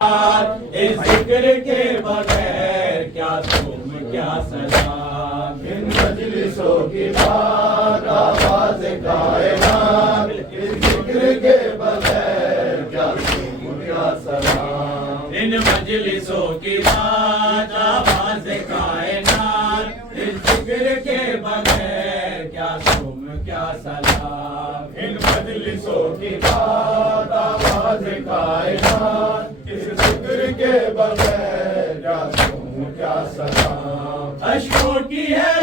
इस जिक्र के बगैर क्या तुम क्या सलाम। इन मजलिसों की बात आवाज कायनात, इस जिक्र के बगैर क्या तुम क्या सलाम। इन मजलिसों की बात आवाज कायनात, इस जिक्र के बगैर क्या तुम क्या सलाम। इन मजलिसों की बात आवाज कायनात, इस जिक्र के बगैर क्या तुम क्या सलाम। अश्कों की है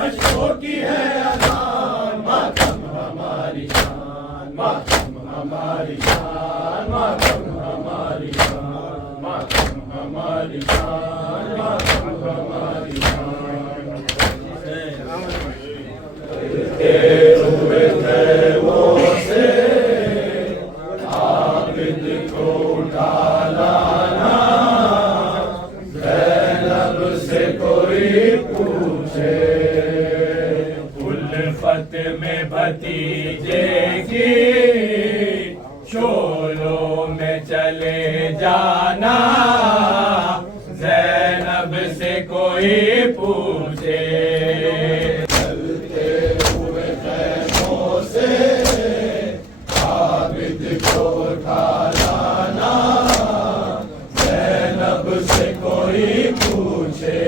अश्कों की है अज़ान, मातम हमारी शान, मातम हमारी शान, मातम हमारी शान, मातम हमारी शान, मातम हमारी शान। हुए खैमों से आबिद को उठा लाना, ज़ैनब से कोई पूछे उल्फत में भतीजे की, शोलों में चले जाना, ज़ैनब से कोई पूछे। चलते हुए खैमों से आबिद को उठा लाना, ज़ैनब से कोई पूछे।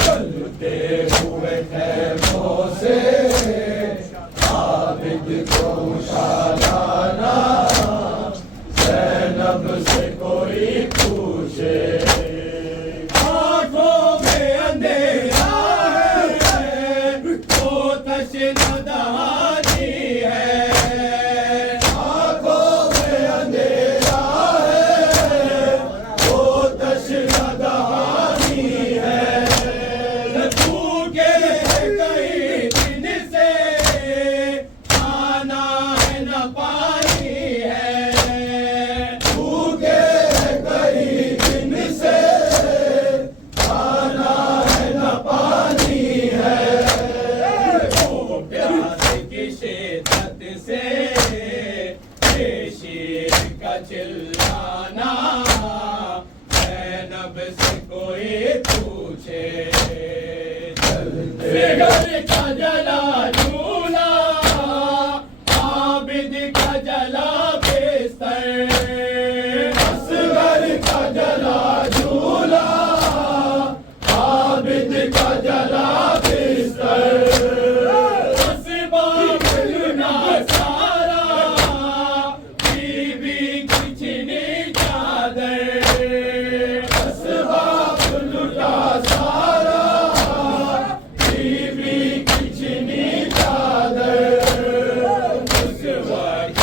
चलते हुए खैमों से आबिद को उठा लाना, ज़ैनब से कोई पूछे। आँखों में अंधेरा है, वो तशनदानी है। आँखों में अंधेरा है, वो तशनदानी है। न भूखे कई दिन से, खाना है न पानी है। भूखे कई दिन से, खाना है न पानी है। वो प्यास की शिद्दत से, ये शीर का चिल्लाना, ज़ैनब से कोई पूछे। फिगर का जला झूला, आबिद का जला बिस्तर। असगर का जला झूला, आबिद का जला बिस्तर। असबाब लुना सारा, बीबी की छिनी चादर। असबाब लुटा सारा, बीवी की छिनी चादर। उस वक्त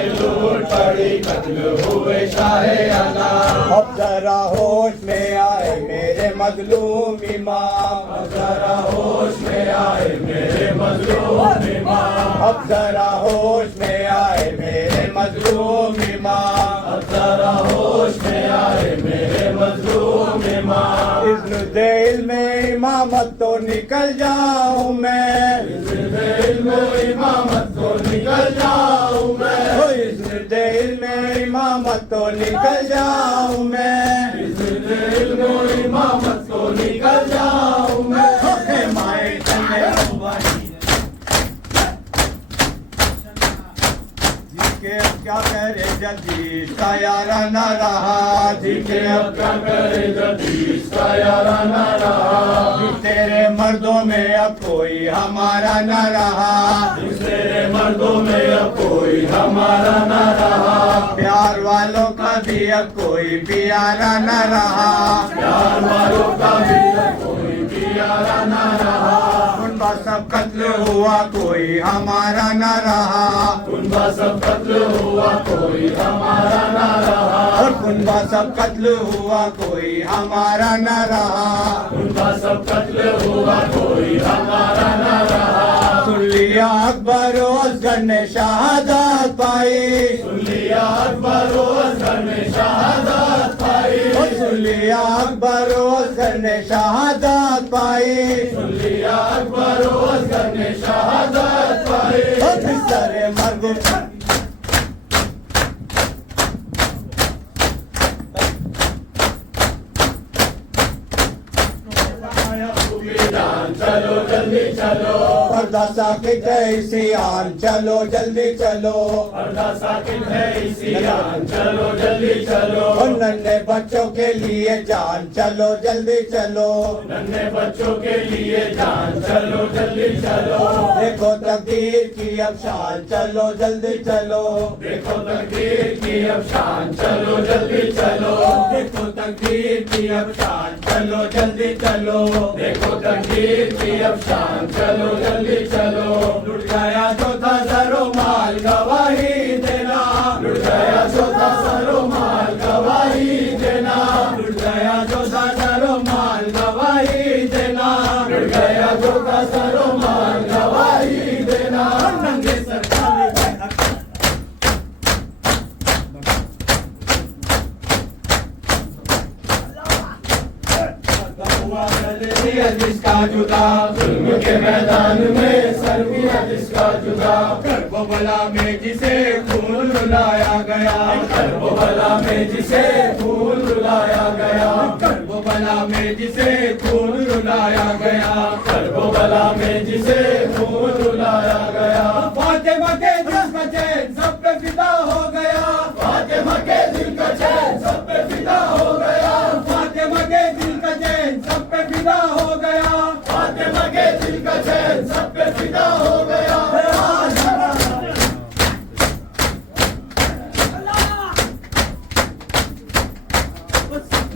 में लूट पड़ी कत्ल हुए शाहे आला। अब जरा होश में आए मेरे मजलूम इमाम, अब जरा होश में आए मेरे मजलूम इमाम, अब जरा होश में आए मेरे मजलूम इमाम, अब जरा होश में आए मेरे मजलूम इमाम। इज़्न दे में इमामत तो निकल जाऊं मैं, दिल में इमामत तो निकल जाऊं मैं, ओ इज़्न दे में इमामत तो निकल जाऊं मैं, दिल में इमामत तो निकल जाऊं मैं। हे माए चले जिसके अब क्या करे जल्दी का यारा न रहा, जिसके अब क्या करे जदीद का यारा न रहा, तेरे मर्दों में अब कोई हमारा न रहा, तेरे मर्दों में अब कोई हमारा न रहा, प्यार वालों का भी अब कोई प्यारा न रहा, प्यार वालों का भी अब कोई प्यारा न रहा, उनका सब कत्ल हुआ कोई हमारा न रहा, उनका सब कत्ल हुआ कोई हमारा न रहा, और उनका सब कत्ल हुआ कोई हमारा न रहा, उनका सब कत्ल हुआ कोई हमारा न रहा। सुन लिया अकबर असगर ने शहादत पाई, सुन लिया अकबर असगर ने शहादत पाई, और सुन लिया अकबर असगर ने शहादत पाई, सुन लिया अकबर असगर ने शहादत पाई। और बिस्तर मर्ग जान चलो जल्दी चलो, पर्दा साकित है इसी आन चलो जल्दी चलो, पर्दा साकित है इसी आन चलो जल्दी चलो, और नन्हे बच्चों के लिए जान चलो जल्दी चलो, नन्हे बच्चों के लिए जान चलो जल्दी चलो, देखो तकदीर की अब शान चलो जल्दी चलो, देखो तकदीर की अब शान चलो जल्दी चलो, देखो तकदीर की अब शान चलो जल्दी चलो, देखो तकदीर की अब शान चलो जल्दी चलो। लुट गया जो था सरो माल गवाही देना, लुट गया जो था सरो माल गवाही देना, लुट गया जो था सरो माल गवाही देना, लुट गया जो था सरो माल गवाही देना। नंगे सर खाली जिसका जुदा जुल्म के मैदान में सर दिया जिसका जुदा, कर्बला में जिसे खून रुलाया गया, कर्बला में जिसे खून रुलाया गया, कर्बला में जिसे खून रुलाया गया, कर्बला में जिसे खून रुलाया गया, फातिमा के दिल का चैन सब पे फिदा हो गया, फातिमा के दिल का चैन सब पे फिदा हो गया, फातिमा के दिल का चैन सब पे फिदा हो गया, फातिमा के दिल का चैन सब पे फिदा हो गया।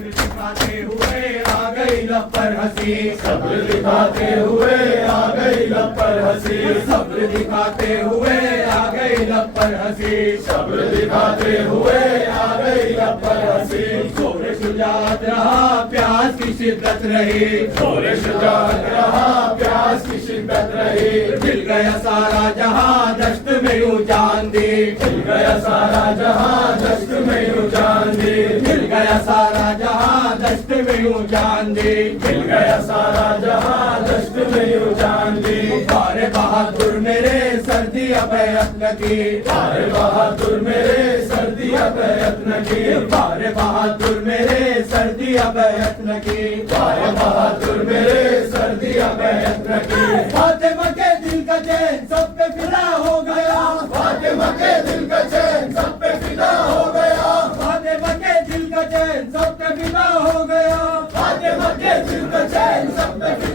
दिखाते हुए आ गई लब पर हंसी, सब्र दिखाते हुए आ गई लब पर हंसी, सब्र दिखाते हुए आ गई लब पर हंसी, सब्र दिखाते हुए आ गई लब पर हंसी, जोर शुजात रहा प्यास की शिद्दत रही, जोर शुजात रहा प्यास की शिद्दत रही, मिल गया सारा जहां दश्त में यूं जान दी, मिल गया सारा जहां दश्त में यूं जान दी, मिल गया सारा जहां दश्त में यूं जान दी, मिल गया सारा जहां दश्त में यूं जान दी। बारे बहादुर मेरे सर्दी अबयत्न की, बारे बहादुर मेरे सर्दियां प्रयत्न की, बारे बहादुर मेरे सर्दी अबयत्न की, बारे बहादुर मेरे सर्दियां प्रयत्न की, फातिमा के दिल का चैन सब पे फिदा हो गया, फातिमा के दिल का चैन सब पे फिदा हो गया, फातिमा के दिल का चैन सब पे फिदा हो गया, फातिमा के दिल का चैन सब पे फिदा